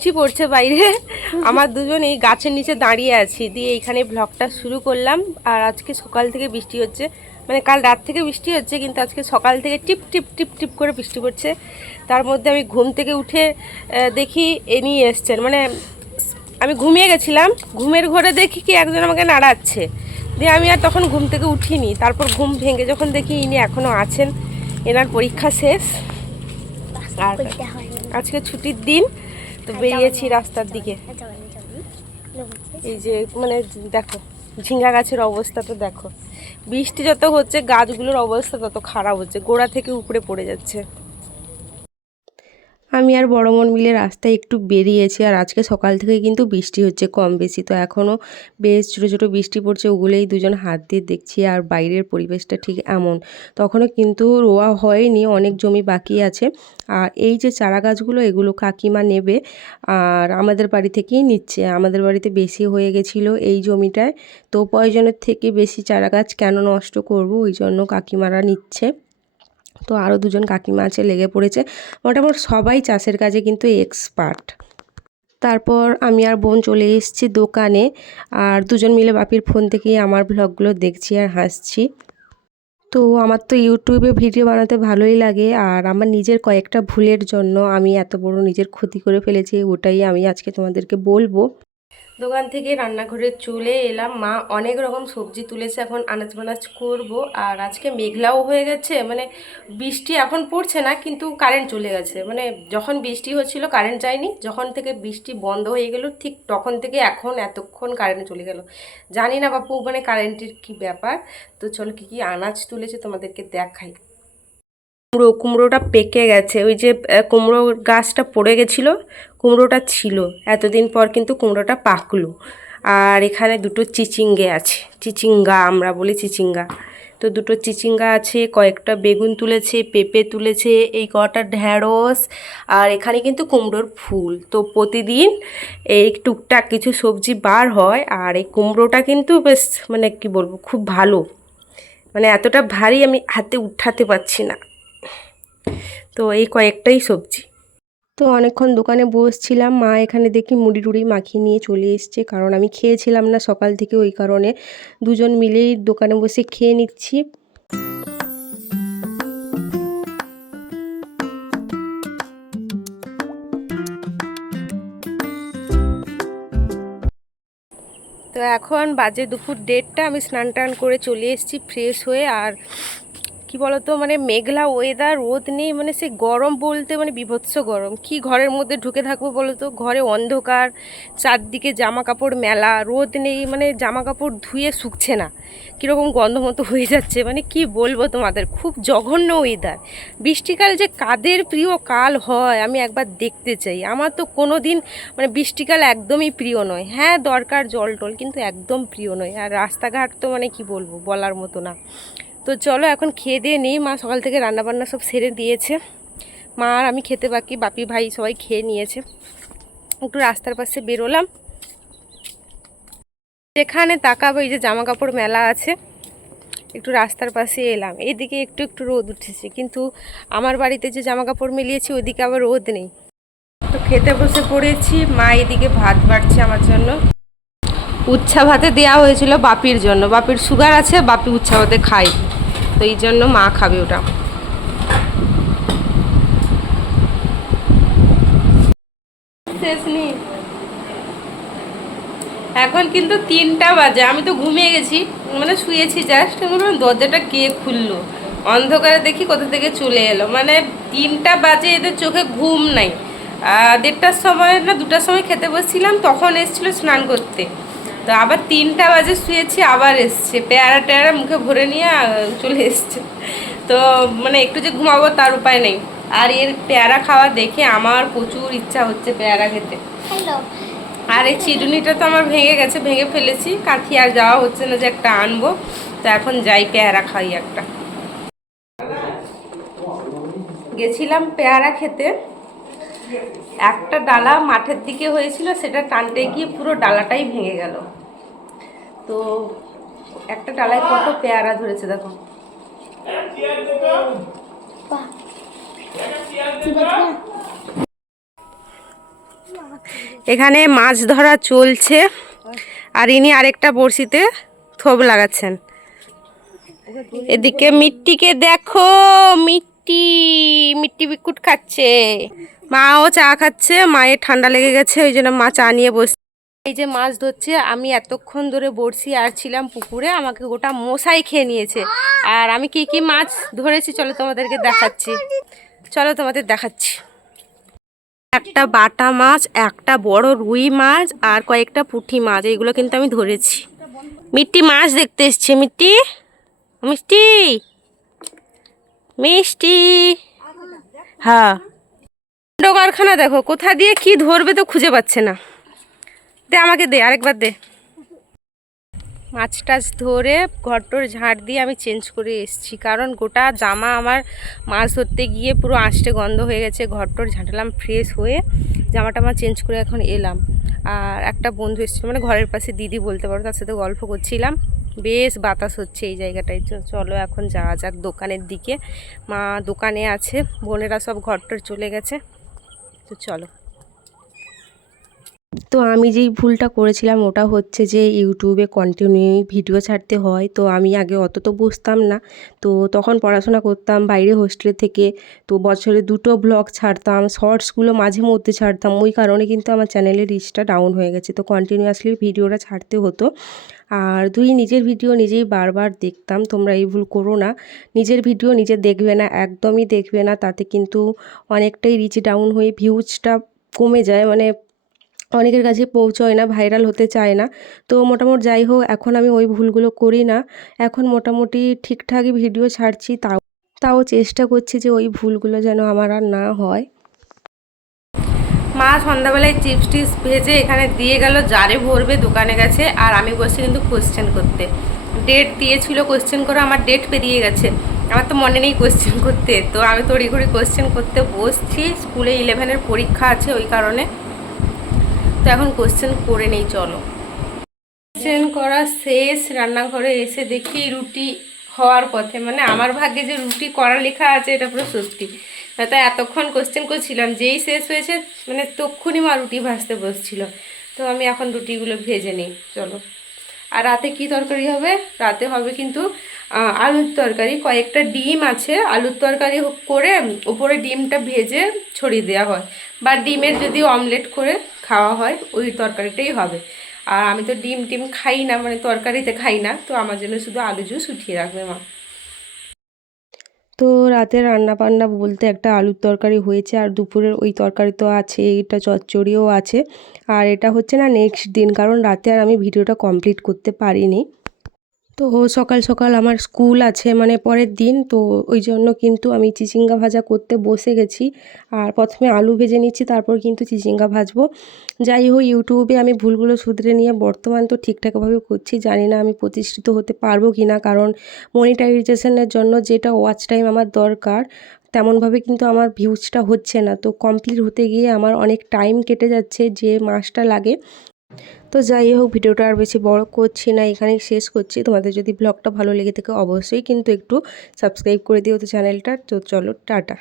বৃষ্টি পড়ছে বাইরে। আমার দুজন এই গাছের নিচে দাঁড়িয়ে আছি, দিয়ে এইখানে ব্লগটা শুরু করলাম। আর আজকে সকাল থেকে বৃষ্টি হচ্ছে, মানে কাল রাত থেকে বৃষ্টি হচ্ছে, কিন্তু আজকে সকাল থেকে টিপ টিপ টিপ টিপ করে বৃষ্টি পড়ছে। তার মধ্যে আমি ঘুম থেকে উঠে দেখি এ নিয়ে এসছেন, মানে আমি ঘুমিয়ে গেছিলাম, ঘুমের ঘরে দেখি কি একজন আমাকে নাড়াচ্ছে, দিয়ে আমি আর তখন ঘুম থেকে উঠিনি। তারপর ঘুম ভেঙে যখন দেখি ইনি এখনও আছেন, এনার পরীক্ষা শেষ আর আজকে ছুটির দিন, তো বেরিয়েছি রাস্তার দিকে। এই যে মানে দেখো ঝিঙ্গা গাছের অবস্থা তো দেখো, বৃষ্টি যত হচ্ছে গাছগুলোর অবস্থা তত খারাপ হচ্ছে, গোড়া থেকে উপরে পড়ে যাচ্ছে। আমি আর বড় মন মিলে রাস্তায় একটু বেরিয়েছি, আর আজকে সকাল থেকে কিন্তু বৃষ্টি হচ্ছে কম বেশি, তো এখনও বেশ ছোটো ছোটো বৃষ্টি পড়ছে, ওগুলোই দুজন হাত দিয়ে দেখছি। আর বাইরের পরিবেশটা ঠিক এমন, তখনও কিন্তু রোয়া হয়নি, অনেক জমি বাকি আছে। আর এই যে চারা গাছগুলো এগুলো কাকিমা নেবে, আর আমাদের বাড়ি থেকেই নিচ্ছে। আমাদের বাড়িতে বেশি হয়ে গেছিলো এই জমিটায়, তো প্রয়োজনের থেকে বেশি চারা গাছ কেন নষ্ট করব, ওই জন্য কাকিমারা নিচ্ছে। তো আরও দুজন কাকিমা আছে, লেগে পড়েছে। মোটামুটি সবাই চাষের কাজে কিন্তু এক্সপার্ট। তারপর আমি আর বোন চলে এসেছি দোকানে, আর দুজন মিলে বাপির ফোন থেকেই আমার ব্লগগুলো দেখছি আর হাসছি। তো আমার তো ইউটিউবে ভিডিও বানাতে ভালোই লাগে, আর আমার নিজের কয়েকটা ভুলের জন্য আমি এত বড় নিজের ক্ষতি করে ফেলেছি, ওটাই আমি আজকে তোমাদেরকে বলবো। দোকান থেকে রান্নাঘরে চলে এলাম, মা অনেক রকম সবজি তুলেছে, এখন আনাজ বানাজ করবো। আর আজকে মেঘলাও হয়ে গেছে, মানে বৃষ্টি এখন পড়ছে না, কিন্তু কারেন্ট চলে গেছে। মানে যখন বৃষ্টি হচ্ছিল কারেন্ট যায়নি, যখন থেকে বৃষ্টি বন্ধ হয়ে গেল ঠিক তখন থেকে এখন এতক্ষণ কারেন্ট চলে গেল। জানি না বাপু মানে কারেন্টের কি ব্যাপার। তো চলো কী কী আনাজ তুলেছে তোমাদেরকে দেখাই। কুমড়োটা পেকে গেছে, ওই যে কুমড়ো গাছটা পড়ে গেছিলো, কুমড়োটা ছিল, এতদিন পর কিন্তু কুমড়োটা পাকলো। আর এখানে দুটো চিচিঙ্গে আছে, চিচিঙ্গা আমরা বলি চিচিঙ্গা, তো দুটো চিচিঙ্গা আছে, কয়েকটা বেগুন তুলেছে, পেঁপে তুলেছে, এই কটা ঢ্যাঁড়স, আর এখানে কিন্তু কুমড়োর ফুল। তো প্রতিদিন এই টুকটাক কিছু সবজি বার হয়, আর এই কুমড়োটা কিন্তু বেশ মানে কি বলবো খুব ভালো, মানে এতটা ভারী আমি হাতে উঠাতে পারছি না। তো এই কয়েকটাই সবজি। তো অনেকক্ষণ দোকানে বসছিলাম, মা এখানে দেখি মুড়ি টুড়ি মাখিয়ে নিয়ে চলে এসছে, কারণ আমি খেয়েছিলাম না সকাল থেকে, ওই কারণে দুজন মিলেই দোকানে বসে খেয়ে নিচ্ছি। তো এখন বাজে দুপুর 1:30, আমি স্নান টান করে চলে এসেছি ফ্রেশ হয়ে। আর কি বলতো মানে মেঘলা ওয়েদার, রোদ নেই, মানে সে গরম বলতে মানে বিভৎস গরম। কি ঘরের মধ্যে ঢুকে থাকবো বলো তো, ঘরে অন্ধকার, চারদিকে জামা কাপড় মেলা, রোদ নেই, মানে জামা কাপড় ধুয়ে শুকছে না, কীরকম গন্ধ মতো হয়ে যাচ্ছে। মানে কি বলবো তোমাদের, খুব জঘন্য ওয়েদার। বৃষ্টিকাল যে কাদের প্রিয় কাল হয় আমি একবার দেখতে চাই। আমার তো কোনো দিন মানে বৃষ্টিকাল একদমই প্রিয় নয়। হ্যাঁ দরকার জল টল, কিন্তু একদম প্রিয় নয়। আর রাস্তাঘাট তো মানে কি বলবো বলার মতো না। তো চলো এখন খেয়ে দিয়ে নেই, মা সকাল থেকে রান্নাবান্না সব সেরে দিয়েছে, মা আর আমি খেতে বাকি, বাপি ভাই সবাই খেয়ে নিয়েছে। একটু রাস্তার পাশে বেরোলাম, যেখানে তাকাবো এই যে জামা কাপড় মেলা আছে, একটু রাস্তার পাশে এলাম। এইদিকে একটু একটু রোদ উঠেছে, কিন্তু আমার বাড়িতে যে জামা কাপড় মেলিয়েছি ওইদিকে আবার রোদ নেই। তো খেতে বসে পড়েছি, মা এদিকে ভাত বাড়ছে আমার জন্য। উচ্ছা ভাতে দেওয়া হয়েছিল বাপির জন্য, বাপির সুগার আছে, বাপি উচ্ছা ভাতে খায়, তো এই জন্য মা খাবে ওটা। শেষ নেই, এখন কিন্তু 3টা বাজে, আমি তো ঘুমিয়ে গেছি, মানে শুয়েছি জাস্ট, দরজাটা কে খুললো, অন্ধকারে দেখি কোথা থেকে চলে এলো। মানে 3টা বাজে, এদের চোখে ঘুম নাই। 1:30টার সময় না 2টার সময় খেতে বসছিলাম, তখন এসেছিল স্নান করতে, তো আবার 3টা বাজে শুয়েছি, আবার এসছে পেয়ারা টেয়ারা মুখে ভরে নিয়ে চলে এসছে। তো মানে একটু যে ঘুমাবো তার উপায় নেই। আর এর পেয়ারা খাওয়া দেখে আমার প্রচুর ইচ্ছা হচ্ছে পেয়ারা খেতে। আর এই চিরুনিটা তো আমার ভেঙে গেছে, ভেঙে ফেলেছি, কাঠি আর যাওয়া হচ্ছে না যে একটা আনবো। তো এখন যাই পেয়ারা খাই একটা। গেছিলাম পেয়ারা খেতে, একটা ডালা মাঠের দিকে হয়েছিল, সেটা টানতে গিয়ে পুরো ডালাটাই ভেঙে গেল। তো একটা ডালায় কত পেয়ারা ধরেছে দেখো। এখানে মাছ ধরা চলছে আর ইনি আরেকটা বড়শিতে থোপ লাগাচ্ছেন। এদিকে মিট্টিকে দেখো, মিট্টি মিট্টি বিস্কুট খাচ্ছে, মাও চা খাচ্ছে। মায়ের ঠান্ডা লেগে গেছে, ওই জন্য মা চা নিয়ে বসছে। এই যে মাছ ধরছে, আমি এতক্ষণ ধরে বড়শি আর ছিলাম পুকুরে, আমাকে গোটা মশাই খেয়ে নিয়েছে। আর আমি কি কি মাছ ধরেছি চলো তোমাদেরকে দেখাচ্ছি, চলো তোমাদের দেখাচ্ছি। একটা বাটা মাছ, একটা বড় রুই মাছ আর কয়েকটা পুঁটি মাছ, এইগুলো কিন্তু আমি ধরেছি। মিট্টি মাছ দেখতে এসছে। মিট্টি, মিষ্টি, মিষ্টি, হ্যাঁ কারখানা দেখো কোথা দিয়ে কি ধরবে তো খুঁজে পাচ্ছে না। দে আমাকে, দে আরেকবার দে। মাছ টাছ ধরে ঘরটোর ঝাড় দিয়ে আমি চেঞ্জ করে এসেছি, কারণ গোটা জামা আমার মাছ ধরতে গিয়ে পুরো আঁশটে গন্ধ হয়ে গেছে। ঘরটোর ঝাঁটালাম ফ্রেশ হয়ে জামাটা আমার চেঞ্জ করে এখন এলাম। আর একটা বন্ধু এসেছিল, মানে ঘরের পাশে দিদি বলতে পারো, তার সাথে গল্প করছিলাম। বেশ বাতাস হচ্ছে এই জায়গাটায়। চলো এখন যাওয়া যাক দোকানের দিকে। মা দোকানে আছে, বোনেরা সব ঘরটোর চলে গেছে, তো চলো। তো আমি যেই ভুলটা করেছিলাম ওটা হচ্ছে যে ইউটিউবে কন্টিনিউ ভিডিও ছাড়তে হয়। তো আমি আগে অত তো বুঝতাম না, তো তখন পড়াশোনা করতাম বাইরে হোস্টেলে থেকে, তো বছরে 2টো ব্লগ ছাড়তাম, শর্টসগুলো মাঝে মধ্যে ছাড়তাম। ওই কারণে কিন্তু আমার চ্যানেলের রিচটা ডাউন হয়ে গেছে, তো কন্টিনিউয়াসলি ভিডিওটা ছাড়তে হতো। আর নিজের ভিডিও নিজেই বারবার দেখতাম। তোমরা এই ভুল করো না, নিজের ভিডিও নিজে দেখবে না, একদমই দেখবে না, তাতে কিন্তু অনেকটাই রিচ ডাউন হয়ে ভিউজটা কমে যায়, মানে অনেকের কাছে পৌঁছয় না, ভাইরাল হতে চায় না। তো মোটামুটি যাই হোক, এখন আমি ওই ভুলগুলো করি না, এখন মোটামুটি ঠিকঠাকই ভিডিও ছাড়ছি। তাও তাও চেষ্টা করছি যে ওই ভুলগুলো যেন আমার আর না হয়। মা সন্ধ্যাবেলায় চিপস টিপস ভেজে এখানে দিয়ে গেল, জারে ভরবে দোকানে গেছে। আর আমি বসছি কিন্তু কোশ্চেন করতে, ডেট দিয়েছিল কোশ্চেন করে, আমার ডেট পেরিয়ে গেছে, আমার তো মনে নেই কোশ্চেন করতে। তো আমি তড়িঘড়ি কোশ্চেন করতে বসছি, স্কুলে 11-এর পরীক্ষা আছে ওই কারণে। তো এখন কোশ্চেন করে নেই, চলো। কোশ্চেন করা শেষ, রান্নাঘরে এসে দেখি রুটি হওয়ার পথে, মানে আমার ভাগ্যে যে রুটি করা লেখা আছে এটা পুরো সত্যি। তাই এতক্ষণ কোশ্চেন করছিলাম, যেই শেষ হয়েছে মানে তক্ষুনি মা রুটি ভাজতে বসছিল। তো আমি এখন রুটিগুলো ভেজে নিই, চলো। আর রাতে কি তরকারি হবে? রাতে হবে কিন্তু আলুর তরকারি, কয়েকটা ডিম আছে, আলুর তরকারি করে উপরে ডিমটা ভেজে ছড়িয়ে দেওয়া হয়, বা ডিমের যদি অমলেট করে খাওয়া হয়, ওই তরকারিটাই হবে। আর আমি তো ডিম টিম খাই না, মানে তরকারিতে খাই না, তো আমার জন্য শুধু আলু জুস উঠিয়ে রাখবে মা। তো রাতে রান্না বান্না বলতে একটা আলুর তরকারি হয়েছে, আর দুপুরের ওই তরকারি তো আছে, এটা চচ্চড়িও আছে। আর এটা হচ্ছে না নেক্সট দিন, কারণ রাতে আর আমি ভিডিওটা কমপ্লিট করতে পারিনি। তো সকাল সকাল আমার স্কুল আছে, মানে পরের দিন, তো ওই জন্য কিন্তু আমি চিচিঙ্গা ভাজা করতে বসে গেছি। আর প্রথমে আলু ভেজে নিচ্ছি, তারপর কিন্তু চিচিঙ্গা ভাজবো। যাই হোক, ইউটিউবে আমি ভুলগুলো শুধরে নিয়ে বর্তমান তো ঠিকঠাকভাবে করছি, জানি না আমি প্রতিষ্ঠিত হতে পারবো কি না, কারণ মনিটাইজেশনের জন্য যেটা ওয়াচ টাইম আমার দরকার তেমনভাবে কিন্তু আমার ভিউজটা হচ্ছে না। তো কমপ্লিট হতে গিয়ে আমার অনেক টাইম কেটে যাচ্ছে, যে মাসটা লাগে। তো যাই হোক, ভিডিওটা আর বেশি বড় করছি না, এখানেই শেষ করছি। তোমাদের যদি ব্লগটা ভালো লেগে থাকে অবশ্যই কিন্তু একটু সাবস্ক্রাইব করে দিও তো চ্যানেলটা। তো চলো, টাটা।